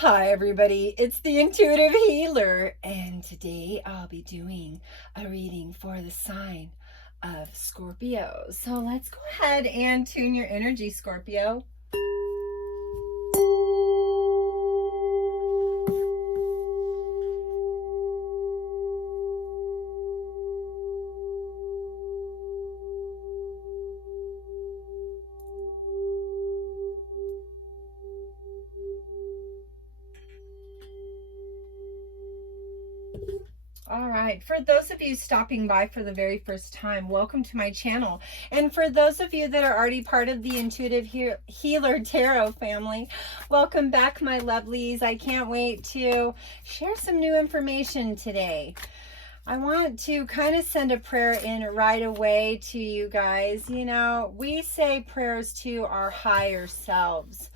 Hi everybody, it's the Intuitive Healer, and today I'll be doing a reading for the sign of Scorpio. So let's go ahead and tune your energy, Scorpio. All right, for those of you stopping by for the very first time, welcome to my channel. And for those of you that are already part of the Intuitive Healer Tarot family, welcome back, my lovelies. I can't wait to share some new information today. I want to kind of send a prayer in right away to you guys. You know, we say prayers to our higher selves,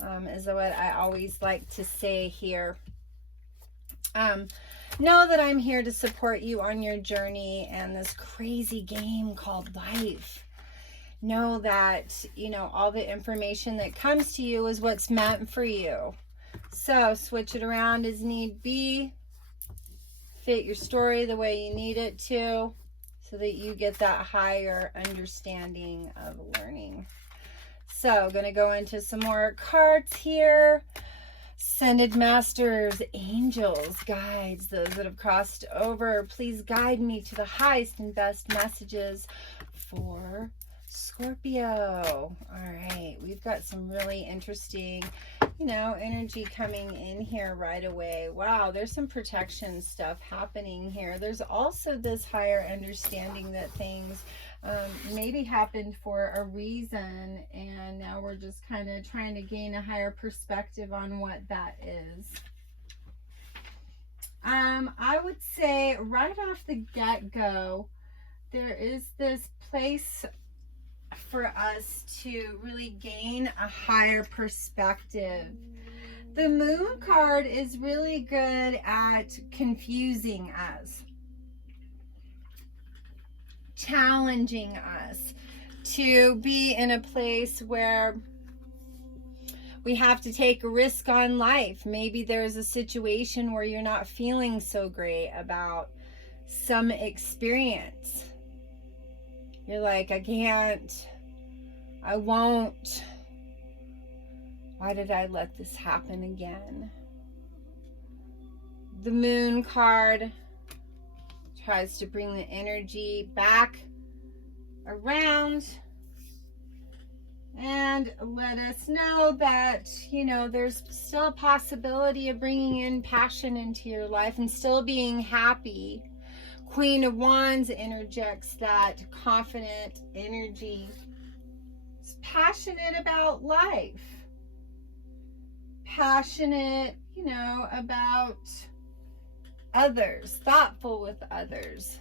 is what I always like to say here. Know that I'm here to support you on your journey and this crazy game called life. Know that, you know, all the information that comes to you is what's meant for you. So switch it around as need be. Fit your story the way you need it to, so that you get that higher understanding of learning. So I'm going to go into some more cards here. Ascended masters, angels, guides, those that have crossed over, please guide me to the highest and best messages for Scorpio. All right, we've got some really interesting, you know, energy coming in here right away. Wow, there's some protection stuff happening here. There's also this higher understanding that things maybe happened for a reason, and now we're just kind of trying to gain a higher perspective on what that is. I would say right off the get-go, there is this place for us to really gain a higher perspective. The Moon card is really good at confusing us, challenging us to be in a place where we have to take a risk on life. Maybe there's a situation where you're not feeling so great about some experience. You're like, I can't, I won't. Why did I let this happen again? The Moon card tries to bring the energy back around and let us know that, you know, there's still a possibility of bringing in passion into your life and still being happy. Queen of Wands interjects that confident energy. It's passionate about life. Passionate, you know, about others, thoughtful with others.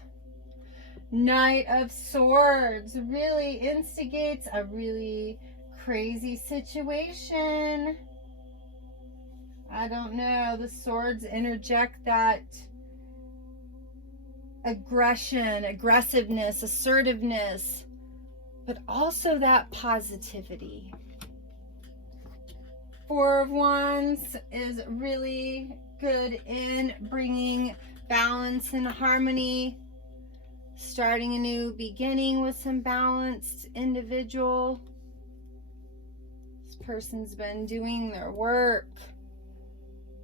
Knight of Swords really instigates a really crazy situation. I don't know. The swords interject that aggression, aggressiveness, assertiveness, but also that positivity. Four of Wands is really good in bringing balance and harmony, starting a new beginning with some balanced individual. This person's been doing their work.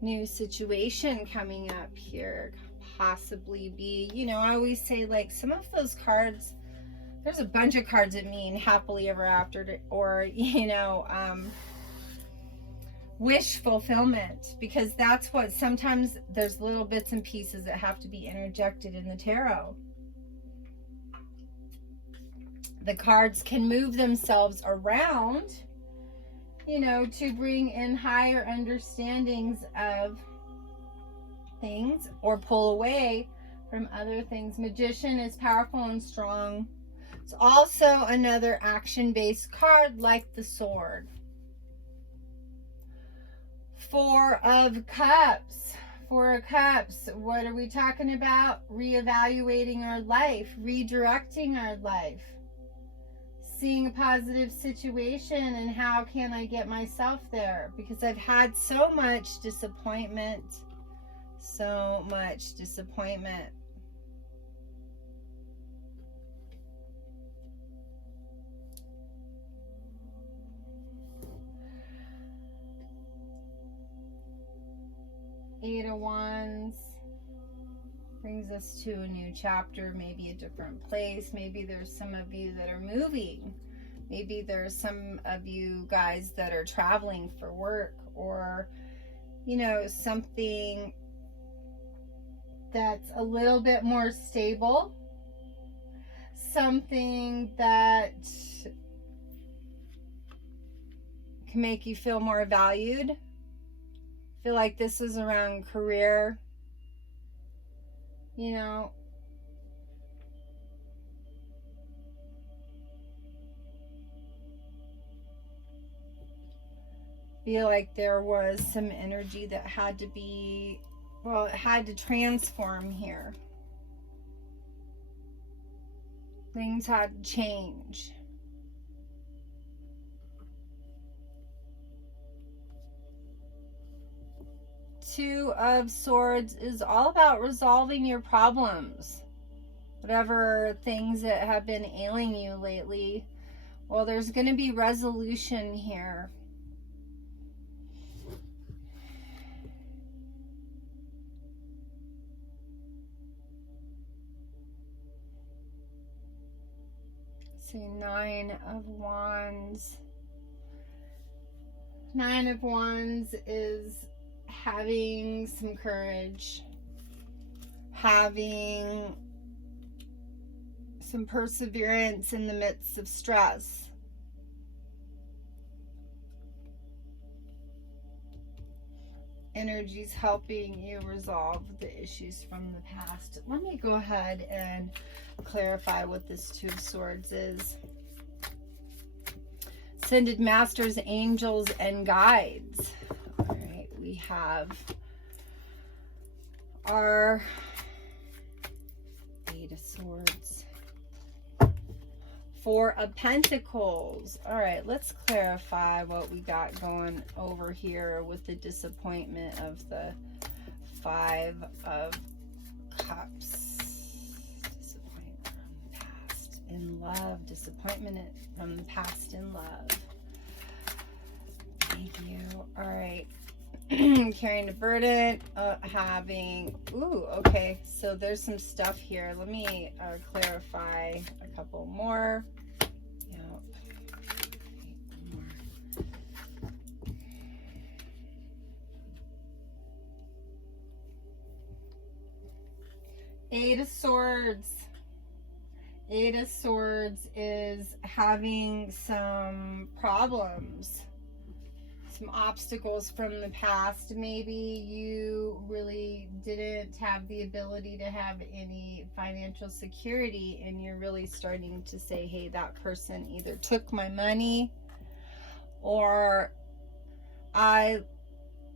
New situation coming up here. Possibly be, you know, I always say, like, some of those cards, there's a bunch of cards that mean happily ever after, or, you know, wish fulfillment, because that's what sometimes there's little bits and pieces that have to be interjected in the tarot. The cards can move themselves around, you know, to bring in higher understandings of things or pull away from other things. Magician is powerful and strong. It's also another action-based card like the Sword. Four of Cups. Four of Cups. What are we talking about? Reevaluating our life, redirecting our life. seeing a positive situation and how can I get myself there, because I've had so much disappointment. So much disappointment. Eight of Wands brings us to a new chapter, maybe a different place. Maybe there's some of you that are moving. Maybe there's some of you guys that are traveling for work, or, you know, something that's a little bit more stable. Something that can make you feel more valued. I feel like this is around career. You know, feel like there was some energy that had to be, well, it had to transform here. Things had to change. Two of Swords is all about resolving your problems. Whatever things that have been ailing you lately, well, there's going to be resolution here. See, Nine of Wands. Nine of Wands is having some courage, having some perseverance in the midst of stress. Energy's helping you resolve the issues from the past. Let me go ahead and clarify what this Two of Swords is. Ascended Masters, Angels, and Guides. All right, we have our Eight of Swords. Four of Pentacles. All right, let's clarify what we got going over here with the disappointment of the Five of Cups. Disappointment from the past in love. Disappointment from the past in love. Thank you. All right. Carrying a burden, having, ooh, okay, so there's some stuff here. Let me clarify a couple more. Eight of Swords. Eight of Swords is having some problems, some obstacles from the past. Maybe you really didn't have the ability to have any financial security, and you're really starting to say, hey, that person either took my money, or I,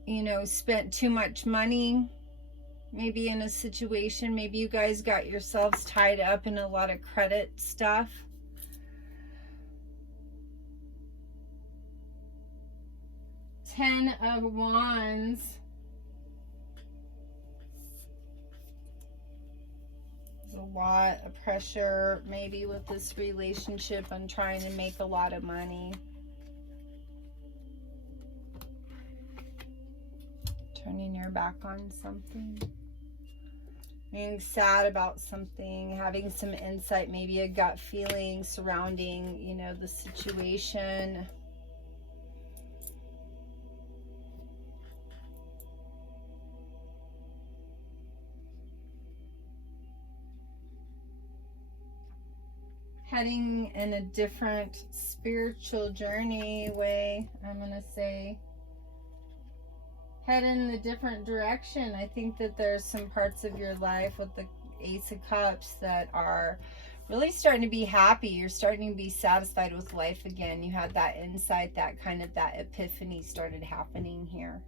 you know, spent too much money. Maybe in a situation, maybe you guys got yourselves tied up in a lot of credit stuff. Ten of Wands. There's a lot of pressure maybe with this relationship on trying to make a lot of money. Turning your back on something. Being sad about something, having some insight, maybe a gut feeling surrounding, you know, the situation. Heading in a different spiritual journey way, I'm going to say. Head in a different direction. I think that there's some parts of your life with the Ace of Cups that are really starting to be happy. You're starting to be satisfied with life again. You had that insight, that kind of that epiphany started happening here.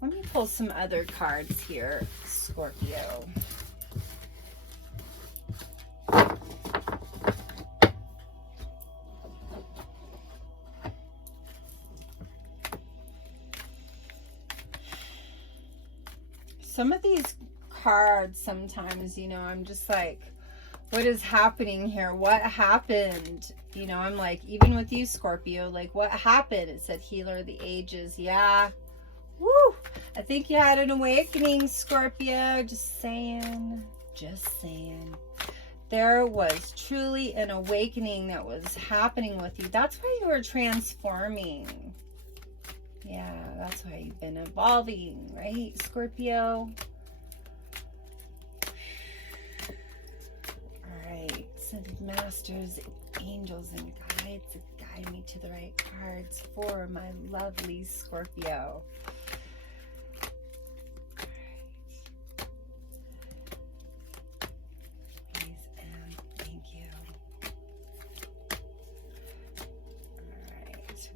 Let me pull some other cards here, Scorpio. some of these cards sometimes, you know, I'm just like, what is happening here? What happened? You know, I'm like, even with you, Scorpio, like, what happened? It said Healer of the Ages. Yeah. Woo! I think you had an awakening, Scorpio. Just saying. Just saying. There was truly an awakening that was happening with you. That's why you were transforming. Yeah, that's why you've been evolving, right, Scorpio? All right, send masters, angels, and guides to guide me to the right cards for my lovely Scorpio.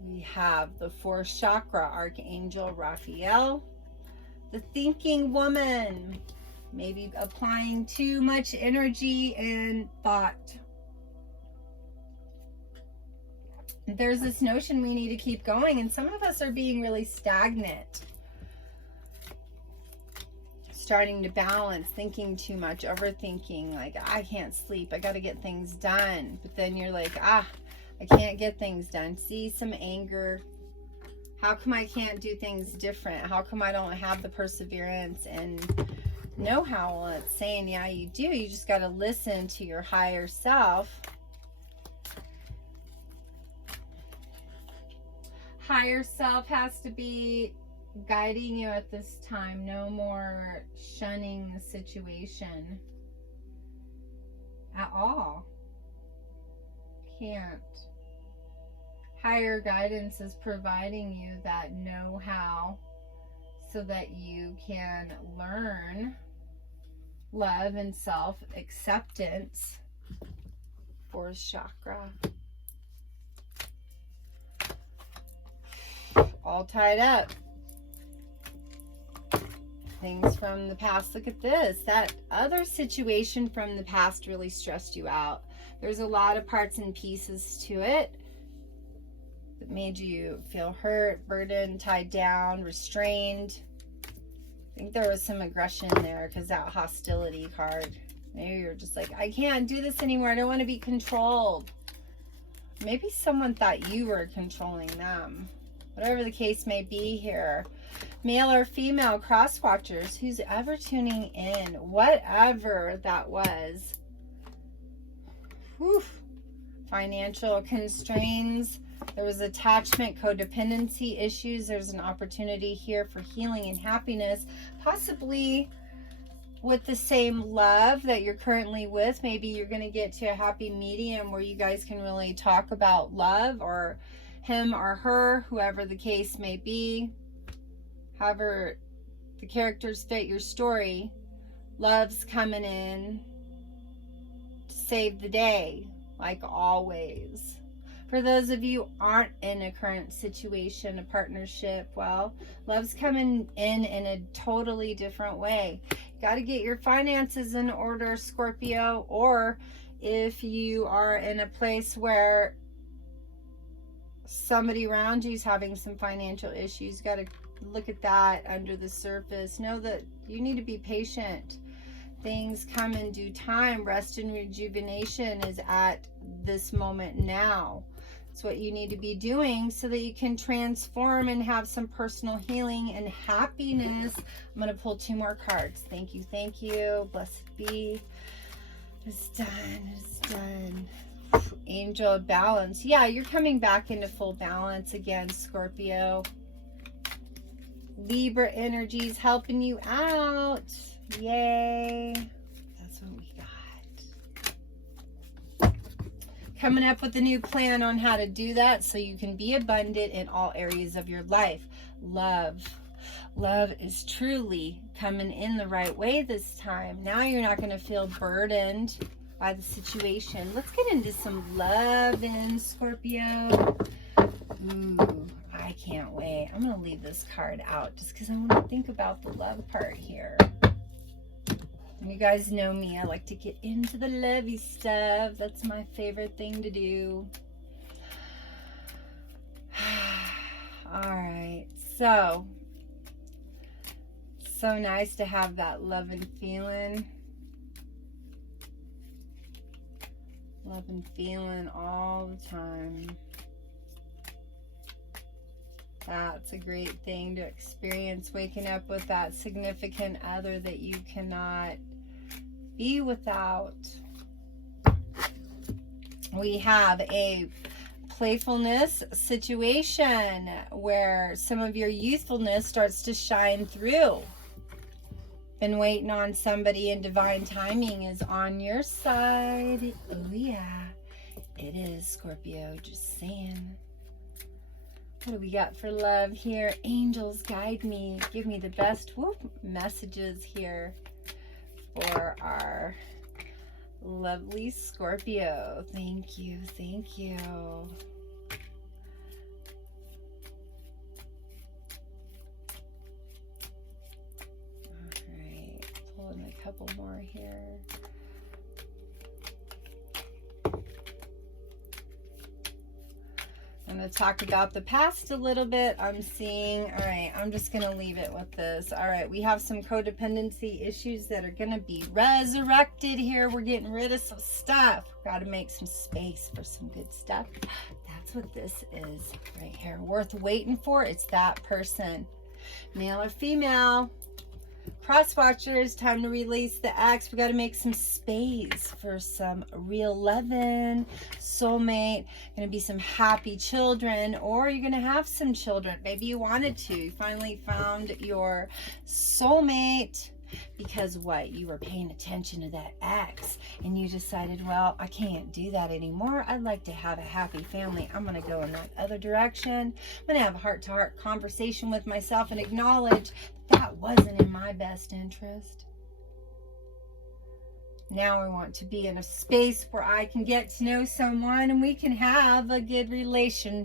We have the fourth chakra, Archangel Raphael, the thinking woman, maybe applying too much energy and thought. There's this notion we need to keep going, and some of us are being really stagnant, starting to balance, thinking too much, overthinking, like, I can't sleep, I got to get things done. But then you're like, I can't get things done. See, some anger. How come I can't do things different? How come I don't have the perseverance and know-how? Well, it's saying, yeah, you do. You just got to listen to your higher self. Higher self has to be guiding you at this time. No more shunning the situation at all. Can't. Higher guidance is providing you that know-how so that you can learn love and self-acceptance. Fourth chakra. All tied up. Things from the past. Look at this. That other situation from the past really stressed you out. There's a lot of parts and pieces to it that made you feel hurt, burdened, tied down, restrained. I think there was some aggression there because that hostility card. Maybe you're just like, I can't do this anymore. I don't want to be controlled. Maybe someone thought you were controlling them. Whatever the case may be here. Male or female cross watchers, who's ever tuning in, whatever that was. Whew. Financial constraints. There was attachment, codependency issues. There's an opportunity here for healing and happiness, possibly with the same love that you're currently with. Maybe you're going to get to a happy medium where you guys can really talk about love, or him or her, whoever the case may be. However the characters fit your story, love's coming in to save the day, like always. For those of you who aren't in a current situation, a partnership, well, love's coming in a totally different way. You got to get your finances in order, Scorpio. Or if you are in a place where somebody around you is having some financial issues, you got to look at that under the surface. Know that you need to be patient. Things come in due time. Rest and rejuvenation is at this moment now. It's what you need to be doing so that you can transform and have some personal healing and happiness. I'm going to pull 2 more cards. Thank you. Thank you. Blessed be. It's done. It's done. Angel of balance. Yeah, you're coming back into full balance again, Scorpio. Libra energy is helping you out. Yay. That's what we got. Coming up with a new plan on how to do that so you can be abundant in all areas of your life. Love. Love is truly coming in the right way this time. Now you're not going to feel burdened by the situation. Let's get into some love in Scorpio. Ooh, I can't wait. I'm going to leave this card out just because I want to think about the love part here. And you guys know me. I like to get into the lovey stuff. That's my favorite thing to do. All right. So, So nice to have that love and feeling. Love and feeling all the time. That's a great thing to experience, waking up with that significant other that you cannot be without. We have a playfulness situation where some of your youthfulness starts to shine through. Been waiting on somebody, and divine timing is on your side. Oh yeah, it is, Scorpio, just saying. What do we got for love here? Angels, guide me. Give me the best messages here for our lovely Scorpio. Thank you. Thank you. All right. Pulling a couple more here. I'm going to talk about the past a little bit. I'm seeing, all right, I'm just going to leave it with this. All right, we have some codependency issues that are going to be resurrected here. We're getting rid of some stuff. Got to make some space for some good stuff. That's what this is right here. Worth waiting for. It's that person. Male or female. Cross watchers, time to release the ex. We got to make some space for some real loving, soulmate. Going to be some happy children, or you're going to have some children. Maybe you wanted to. You finally found your soulmate because what? You were paying attention to that ex and you decided, well, I can't do that anymore. I'd like to have a happy family. I'm going to go in that other direction. I'm going to have a heart-to-heart conversation with myself and acknowledge that wasn't in my best interest. Now I want to be in a space where I can get to know someone and we can have a good relationship.